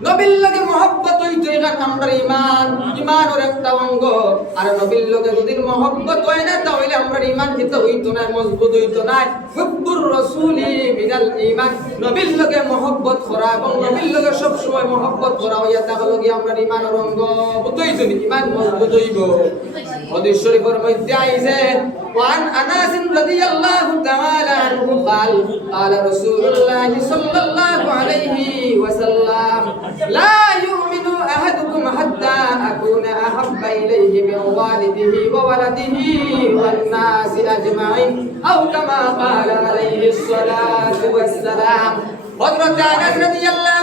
নবীর লগে মহব্বত হইতো এটা আমরা ইমান ইমানের একটা অঙ্গ আর নবীর লগে যদি মহব্বত হয় না তাহলে আমরা ইমান কিন্তু হইতো না মজবুত হইতো না হুব্বুর রাসূলি মিনাল ঈমান নবীর লগে মহব্বত করা এবং নবীর লগে সব সময় মহব্বত করা হইয়া তাহলে কি আমরা ইমানের অঙ্গ বুঝইতো নি ইমান মজবুত হইব হাদিস শরীফের মধ্যে আইছে وعن انس رضي الله تعالى عنه قال قال رسول الله صلى الله عليه وسلم لا يؤمن أحدكم حتى أكون أحب إليه من والده وولده والناس أجمعين أو كما قال عليه الصلاة والسلام. حضرة رضي الله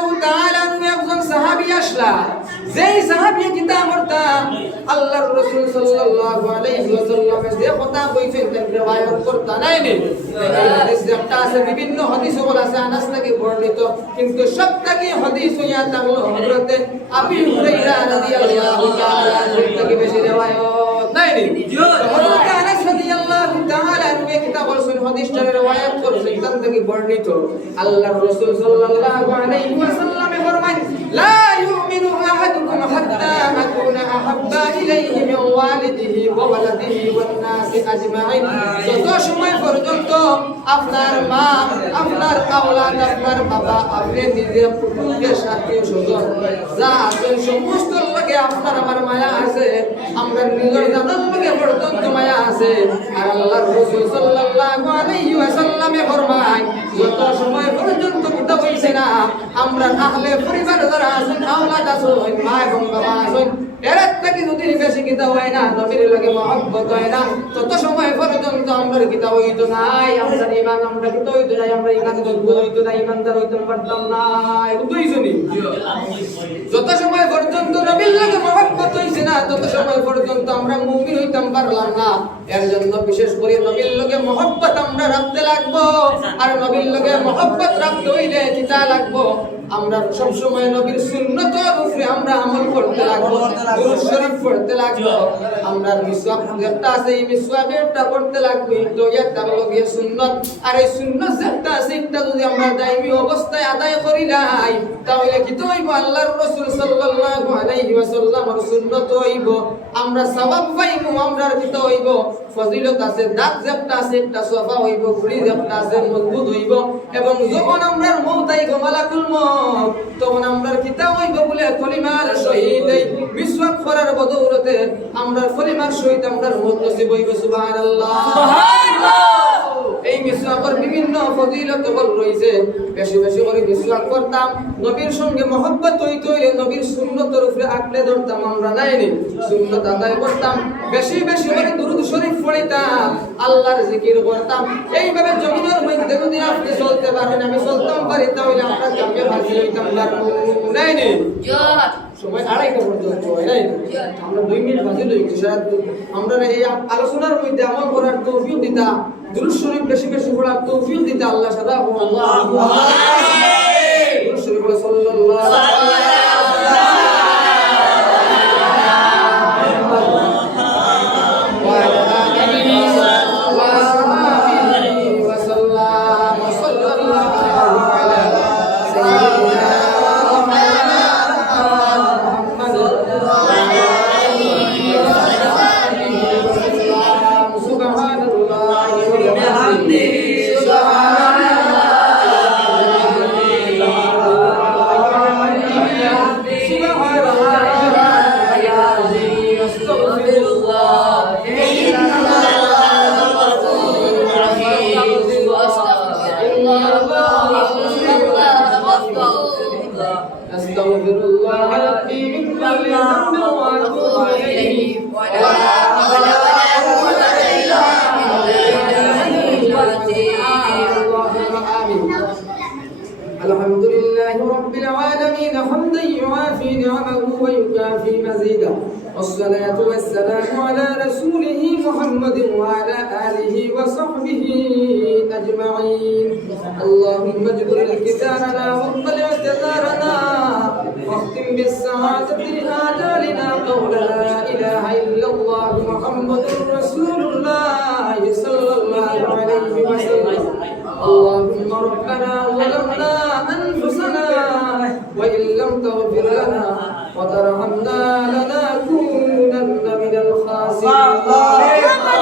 যেই সাহাবী কিতাব পড়তা আল্লাহর সাল্লাল্লাহু আলাইহি ওয়াসাল্লামের যে কথা রিওয়ায়াত করতা নাই হাদিস একটা আছে, বিভিন্ন হাদিস আছে, আনাস বর্ণিত, কিন্তু সবটাকে হাদিস হইয়া হযরত আবি হুরায়রা রাদিয়াল্লাহু তাআলা বেশি রিওয়ায়াত নাই হযরত আনাস রাদিয়াল্লাহু তাআলা বলছেন হাদিসটা রিওয়ায়াত করেছেন বর্ণিত। সাল্লাল্লাহু আলাইহি ওয়াসাল্লামে ইলাইহি মিন ওয়ালিদিহি ওয়া ওয়ালাদিহি ওয়ান নাসি আজমাইন যত সময় পর্যন্ত আপনার মা, আপনার আওলাদ, আপনার বাবা আপনি নিজের কুটুম্বের সাথে স্বজন যা আছেন সমস্ত লোকে আপনার আমার মায়া আছে। আমরা নিজের জানার লোকে পর্যন্ত মায়া আছে। আর আল্লাহর রাসূল সাল্লাল্লাহু আলাইহি ওয়াসাল্লামে ফরমায়, যত সময় পর্যন্ত কিতা হইছে না আমরা আহলে পরিবার যারা আছেন, আওলাদ আছেন, মা এবং বাবা আছেন থেকে যদি বেশি হয় না, নবীর লগে মহব্বত হয় না। তত সময় পর্যন্ত হইতো নাই ইমান, আমরা হইতো নাই, আমরা হইতো না ইমানদার হইতে পারতাম না? যত সময় নবীর লগে না? তত সময় পর্যন্ত আমরা মুমিন হইতাম, পারলাম না। এর বিশেষ করে নবীর লগে মহব্বত আমরা রাখতে লাগবো। আর নবীর লগে মহব্বত রাখতে হইলে কিতা লাগবো? আমরা নবীর আমরা আমল করতে লাগবো। শরীফ পড়তে লাগবো। আমরা মিসওয়াক যেটা আছে, এই মিসওয়াক পড়তে লাগবো। তো একটা হলো গিয়ে সুন্নত। আর এই সুন্নত যেটা আছে, এটা যদি আমরা দাইমি অবস্থায় আদায় করি নাই, তাহলে কি তো হইব আল্লাহর রাসূল সাল্লাল্লাহু আলাইহি সুন্নত হইব। আমরা সওয়াব পাইবো আমরা কি তো হইব ফজিলত আছে, দাঁত যেটা আছে একটা সফা হইব, ঘুড়ি যেটা আছে, মজবুত হইব। এবং যখন আমরা মৌত আইব মালাকুল মউত তখন আমরা কিতা হইব বলে কলিমার শহীদ মিসওয়াক করার বদৌলতে আমরা কলিমার শহীদ আমরা নসিব হইব সুবহানাল্লাহ। এই মিসওয়াকের বিভিন্ন ফজিলত বল রইছে। বেশি বেশি করে মিসওয়াক করতাম নবীর সঙ্গে মহব্বত হইতে হইলে নবীর সুন্নতের উপরে আঁকড়ে ধরতাম আমরা নাইনি। সুন্নত আদায় করতাম বেশি বেশি করে দুরুদ শরীফ পড়িতাম আল্লাহর জিকির করতাম। এইভাবে জমিনের মধ্যে যদি আপনি চলতে পারেন আমি চলতাম পারি তাহলে আমরা কামে ভাজি আমরা দুই আমরা এই আলোচনার মধ্যে আমার করার তৌফিক দিতা, দুরূদ শরীফ বেশি বেশি পড়ার তৌফিক দিতা, আল্লাহ সাদা আল্লাহ Lord. أستغفر الله ربي من كل ذنب وأتوب إليه ولا حول ولا قوة إلا بالله الحمد لله رب العالمين حمدا يوافي نعمه ويكافي مزيدا والصلاة والسلام على رسوله محمد وعلى آله وصحبه أجمعين. اللهم اجبر الكتابنا واقبل قول لا إله إلا الله محمد رسول الله صلى الله عليه وسلم. اللهم ربنا ظلمنا أنفسنا فإن لم تغفر لنا وترحمنا لنكونن من الخاسرين.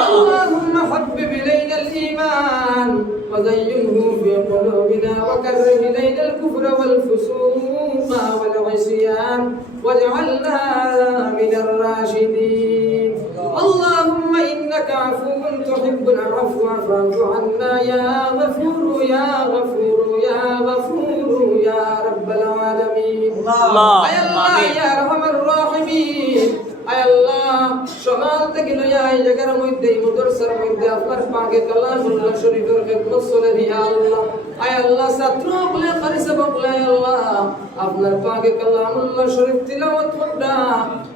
اللهم حبب إلينا الإيمان وزينه في قلوبنا وكره إلينا الكفر والفسوق. واجعلنا من الراشدين اللهم إنك عفو تحب العفو فاعف عنا يا غفور يا غفور يا غفور يا رب العالمين আল্লাহ আয় আল্লাহ ইয়া রহমান রাহিমিন আয় আল্লাহ সকাল থেকে লইয়া এই জায়গার মধ্যে এই মাদ্রাসার মধ্যে আপনার পাকে কালামুল্লাহ শরীফের খেদমত চলে ইয়া আল্লাহ আয় আল্লাহ ছাত্র বলে খারিসা বলে আয় আল্লাহ আপনার পাকে কালামুল্লাহ শরীফ তিলাওয়াত করতা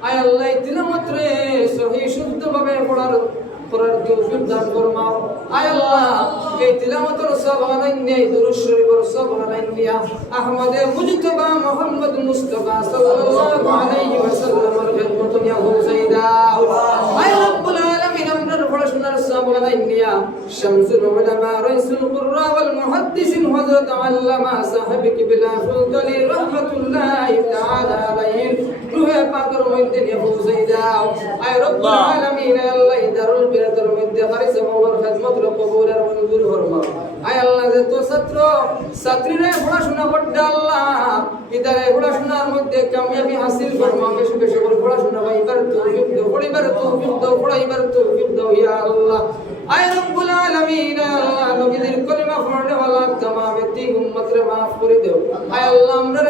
আয় আল্লাহ তিলাওয়াত রে সহি, শুদ্ধভাবে পড়ার করার তৌফিক দান ফরমাও। আয় এই তিলাওয়াতের সব আনাইনি এই দুরূদ শরীফের সব আনাইনি আহমদ মুজতবা মুহাম্মদ মুস্তাফা সাল্লাল্লাহু আলাইহি ওয়াসাল্লামের খিদমত নিয়া হুসাইদা আয় রব্বুল আলামিন আমরার পড়াশোনার সব আনাইনি শামসুল উলামা রাইসুল কুররা ওয়াল মুহাদ্দিসিন হযরত আল্লামা সাহেব কিবলা ফুলতলি মধ্যে নিয়ে আয় রব্বুল আলামিন আল্লাহ দারুল বিরাতের মধ্যে ফারিস মওলার খিদমত র কবুল আর মঞ্জুর আয় আল্লাহ যে তো ছাত্র পড়াশোনা করতে আল্লাহ ইদারে পড়াশোনার মধ্যে কামিয়াবি হাসিল বেশি বেশি করে পড়াশোনা পড়িবার পড়াইবার ইয়া আল্লাহ। আয় রব্বুল আলামিন আল্লাহ কলিমা ওয়ালা করে আয় আল্লাহ আমরা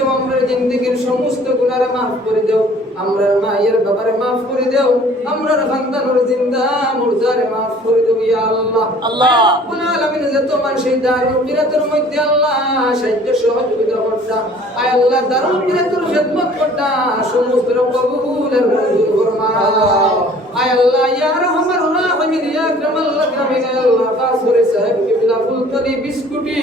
দাও আমরার জিন্দেগীর সমস্ত গুনাহরে maaf করে দাও। আমরার মায়ের বাবারে maaf করে দাও। আমরার খানদানের জিন্দা মুর্দারে maaf করে দাও ইয়া আল্লাহ। আল্লাহ। রব্বুল আলামিন যে তোমার সেই দারুল বিরাতের মধ্যে আল্লাহ সাহায্য সহযোগিতা করতা। আয় আল্লাহ দারুল বিরাতের খেদমত করতা। সমস্ত কবুলের মঞ্জুর ফরমাও আয় আল্লাহ ইয়া রহমান রাহিমিন ইয়া আকরামাল আকরামিন আল্লাহ খাস করে সাহেব কিবলা ফুলতলি বিস্কুটি।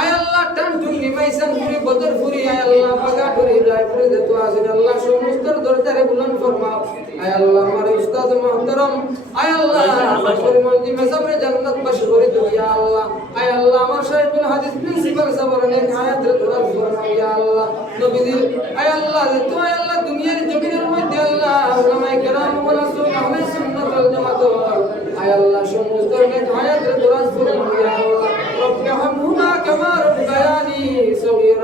আয় আল্লাহ টান টুঙ্গি মাইসান পুরি বদর পুরি আয় আল্লাহ পাগা টুরি রায়পুরে যত আছেন আল্লাহ সমস্ত দরজারে বুলন ফরমাও। আয় আল্লাহ, আমার উস্তাদ মহতরম, আয় আল্লাহ ফজর মঞ্জি মেসাবরে জান্নাত বাস করে দিও ইয়া আল্লাহ। আয় আল্লাহ, আমার সাহেবুল হাদিস প্রিন্সিপাল সাবর নে হায়াত রে দরাজ ফরমাও ইয়া আল্লাহ। নবীদের